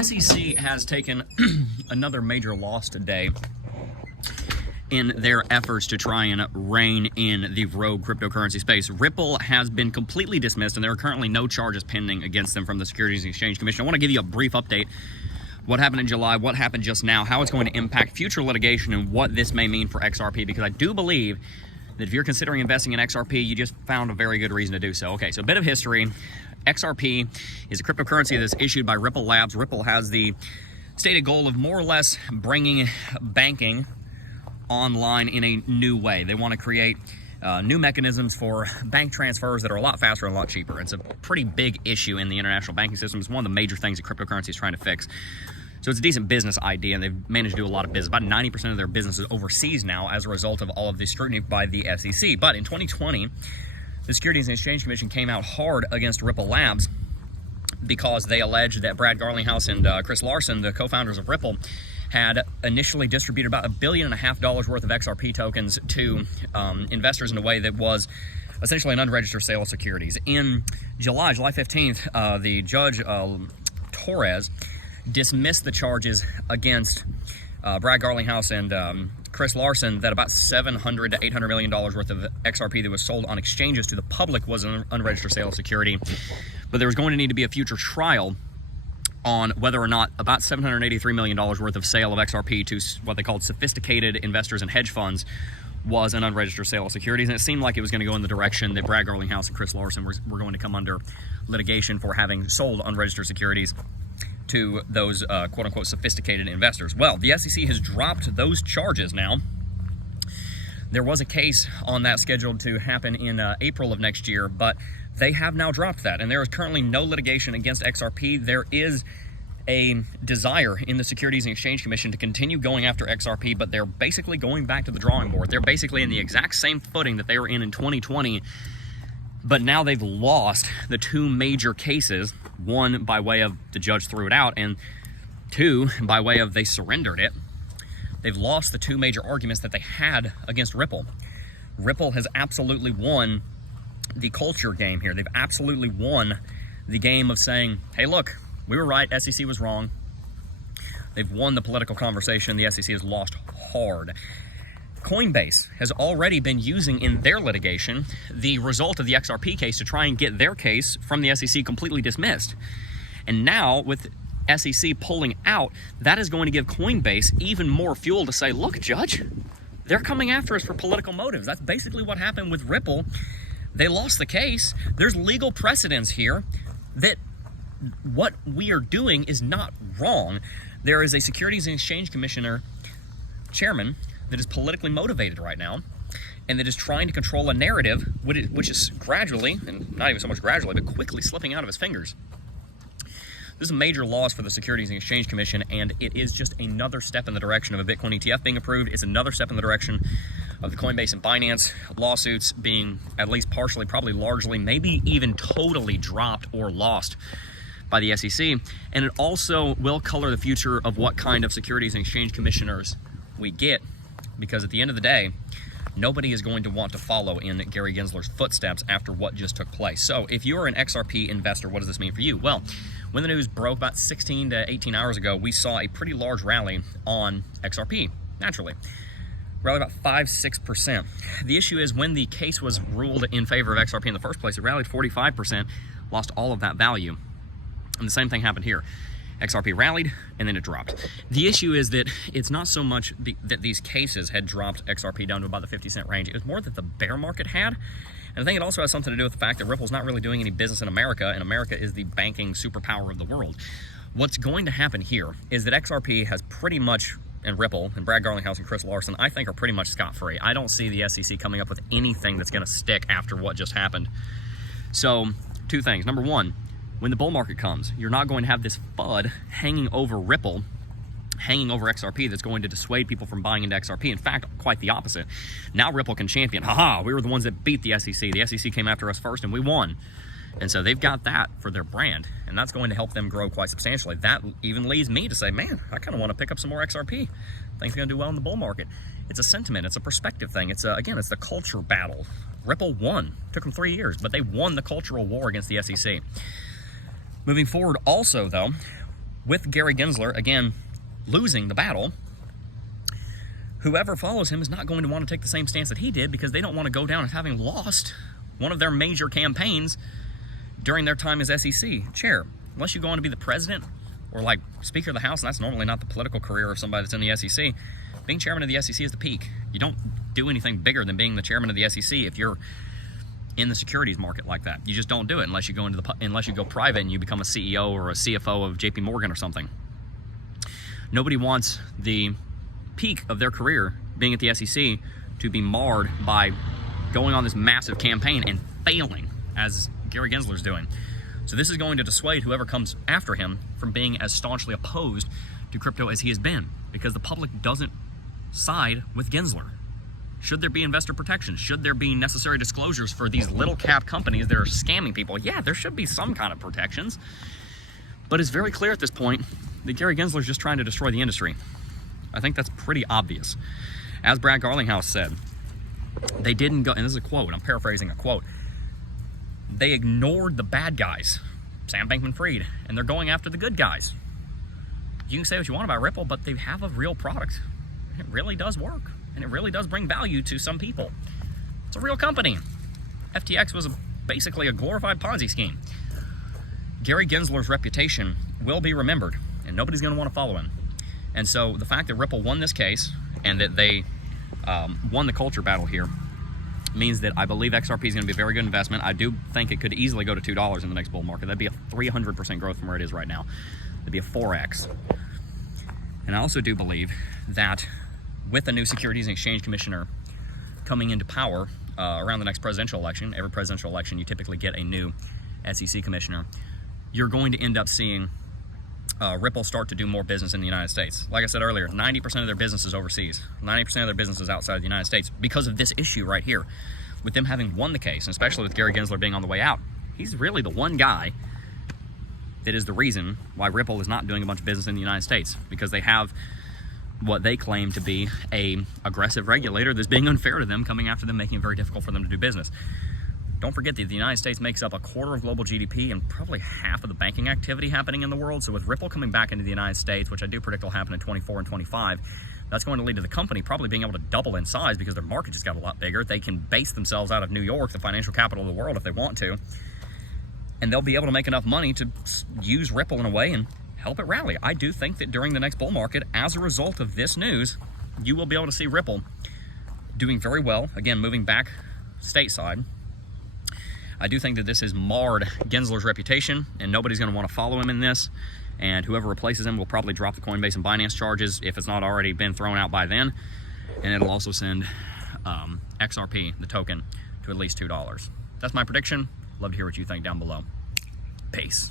SEC has taken another major loss today in their efforts to try and rein in the rogue cryptocurrency space. Ripple has been completely dismissed, and there are currently no charges pending against them from the Securities and Exchange Commission. I want to give you a brief update. What happened in July, what happened just now, how it's going to impact future litigation, and what this may mean for XRP, because I do believe that if you're considering investing in XRP, you just found a very good reason to do so. Okay, so a bit of history. XRP is a cryptocurrency that's issued by Ripple Labs. Ripple has the stated goal of more or less bringing banking online in a new way. They want to create new mechanisms for bank transfers that are a lot faster and a lot cheaper. It's a pretty big issue in the international banking system. It's one of the major things that cryptocurrency is trying to fix. So it's a decent business idea, and they've managed to do a lot of business. About 90% of their business is overseas now as a result of all of the scrutiny by the SEC. But in 2020, the Securities and Exchange Commission came out hard against Ripple Labs because they alleged that Brad Garlinghouse and Chris Larsen, the co-founders of Ripple, had initially distributed about $1.5 billion worth of XRP tokens to investors in a way that was essentially an unregistered sale of securities. In July 15th, the judge Torres dismissed the charges against Brad Garlinghouse and Chris Larsen that about $700 to $800 million worth of XRP that was sold on exchanges to the public was an unregistered sale of security. But there was going to need to be a future trial on whether or not about $783 million worth of sale of XRP to what they called sophisticated investors and hedge funds was an unregistered sale of securities. And it seemed like it was going to go in the direction that Brad Garlinghouse and Chris Larsen were going to come under litigation for having sold unregistered securities to those quote-unquote sophisticated investors. Well, the SEC has dropped those charges now. There was a case on that scheduled to happen in April of next year, but they have now dropped that, and there is currently no litigation against XRP. There is a desire in the Securities and Exchange Commission to continue going after XRP, but they're basically going back to the drawing board. They're basically in the exact same footing that they were in 2020, but now they've lost the two major cases, one by way of the judge threw it out, and two by way of they surrendered it. They've lost the two major arguments that they had against Ripple. Ripple has absolutely won the culture game here. They've absolutely won the game of saying, hey, look, we were right, SEC was wrong. They've won the political conversation. The SEC has lost hard. Coinbase has already been using in their litigation the result of the XRP case to try and get their case from the SEC completely dismissed. And now with SEC pulling out, that is going to give Coinbase even more fuel to say, look, Judge, they're coming after us for political motives. That's basically what happened with Ripple. They lost the case. There's legal precedence here that what we are doing is not wrong. There is a Securities and Exchange Commissioner chairman that is politically motivated right now and that is trying to control a narrative which is gradually, and not even so much gradually, but quickly slipping out of his fingers. This is a major loss for the Securities and Exchange Commission, and it is just another step in the direction of a Bitcoin ETF being approved. It's another step in the direction of the Coinbase and Binance lawsuits being at least partially, probably largely, maybe even totally dropped or lost by the SEC. And it also will color the future of what kind of Securities and Exchange Commissioners we get, because at the end of the day, nobody is going to want to follow in Gary Gensler's footsteps after what just took place. So if you're an XRP investor, what does this mean for you? Well, when the news broke about 16 to 18 hours ago, we saw a pretty large rally on XRP, naturally. Rallied about 5-6%. The issue is when the case was ruled in favor of XRP in the first place, it rallied 45%, lost all of that value. And the same thing happened here. XRP rallied, and then it dropped. The issue is that it's not so much that these cases had dropped XRP down to about the 50-cent range. It was more that the bear market had. And I think it also has something to do with the fact that Ripple's not really doing any business in America, and America is the banking superpower of the world. What's going to happen here is that XRP has pretty much, and Ripple, and Brad Garlinghouse and Chris Larsen, I think are pretty much scot-free. I don't see the SEC coming up with anything that's going to stick after what just happened. So, two things. Number one, when the bull market comes, you're not going to have this FUD hanging over Ripple, hanging over XRP that's going to dissuade people from buying into XRP. In fact, quite the opposite. Now Ripple can champion, haha, we were the ones that beat the SEC. The SEC came after us first and we won. And so they've got that for their brand, and that's going to help them grow quite substantially. That even leads me to say, man, I kind of want to pick up some more XRP. I think it's going to do well in the bull market. It's a sentiment. It's a perspective thing. It's again, it's the culture battle. Ripple won. Took them 3 years, but they won the cultural war against the SEC. Moving forward also, though, with Gary Gensler, again, losing the battle, whoever follows him is not going to want to take the same stance that he did, because they don't want to go down as having lost one of their major campaigns during their time as SEC chair. Unless you go on to be the president or like Speaker of the House, and that's normally not the political career of somebody that's in the SEC. Being chairman of the SEC is the peak. You don't do anything bigger than being the chairman of the SEC if you're in the securities market like that. You just don't do it unless you go unless you go private and you become a CEO or a CFO of JP Morgan or something. Nobody wants the peak of their career being at the SEC to be marred by going on this massive campaign and failing, as Gary Gensler's doing. So this is going to dissuade whoever comes after him from being as staunchly opposed to crypto as he has been, because the public doesn't side with Gensler. Should there be investor protections? Should there be necessary disclosures for these little cap companies that are scamming people? Yeah, there should be some kind of protections. But it's very clear at this point that Gary Gensler's just trying to destroy the industry. I think that's pretty obvious. As Brad Garlinghouse said, they didn't go, and this is a quote, I'm paraphrasing a quote, they ignored the bad guys, Sam Bankman-Fried, and they're going after the good guys. You can say what you want about Ripple, but they have a real product. It really does work, and it really does bring value to some people. It's a real company. FTX was basically a glorified Ponzi scheme. Gary Gensler's reputation will be remembered, and nobody's going to want to follow him. And so the fact that Ripple won this case and that they won the culture battle here means that I believe XRP is going to be a very good investment. I do think it could easily go to $2 in the next bull market. That'd be a 300% growth from where it is right now. That'd be a 4x. And I also do believe that with the new Securities and Exchange Commissioner coming into power around the next presidential election, every presidential election you typically get a new SEC commissioner, you're going to end up seeing Ripple start to do more business in the United States. Like I said earlier, 90% of their business is overseas. 90% of their business is outside of the United States because of this issue right here. With them having won the case, and especially with Gary Gensler being on the way out, he's really the one guy that is the reason why Ripple is not doing a bunch of business in the United States, because they have what they claim to be a aggressive regulator that's being unfair to them, coming after them, making it very difficult for them to do business. Don't forget that the United States makes up a quarter of global GDP and probably half of the banking activity happening in the world. So with Ripple coming back into the United States, which I do predict will happen in 24 and 25, that's going to lead to the company probably being able to double in size because their market just got a lot bigger. They can base themselves out of New York, the financial capital of the world, if they want to. And they'll be able to make enough money to use Ripple in a way and help it rally. I do think that during the next bull market, as a result of this news, you will be able to see Ripple doing very well. Again, moving back stateside. I do think that this has marred Gensler's reputation, and nobody's going to want to follow him in this. And whoever replaces him will probably drop the Coinbase and Binance charges if it's not already been thrown out by then. And it'll also send XRP, the token, to at least $2. That's my prediction. Love to hear what you think down below. Peace.